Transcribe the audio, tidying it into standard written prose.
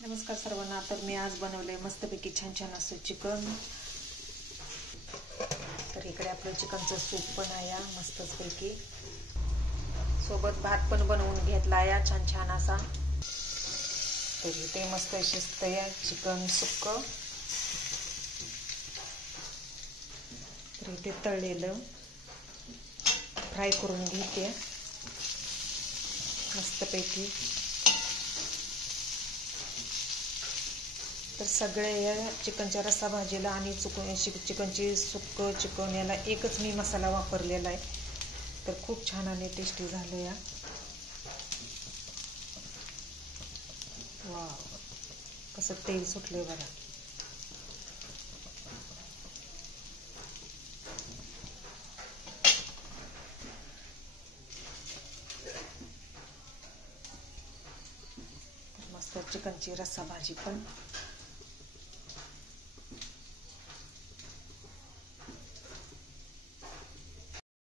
नमस्कार सर्वांना. तर मी आज बनवले मस्तपैकी छान छान असं चिकन. तर इकडे आपलं चिकनचं सूप पण आहे मस्तच पैकी. सोबत भात पण बनवून घेतला आहे छान छान असा. तर इथे मस्त शिजतंय चिकन सुक्क. तर इथे तळलेलं फ्राय करून घेते मस्तपैकी. तर सगळे या चिकनच्या रस्सा भाजीला आणि चिकनची सुक्क चिकन याला एकच मी मसाला वापरलेला आहे. तर खूप छान आणि टेस्टी झालं या. वाव, कसं तेल सुटलंय बघा. मस्त चिकनची रस्सा भाजी पण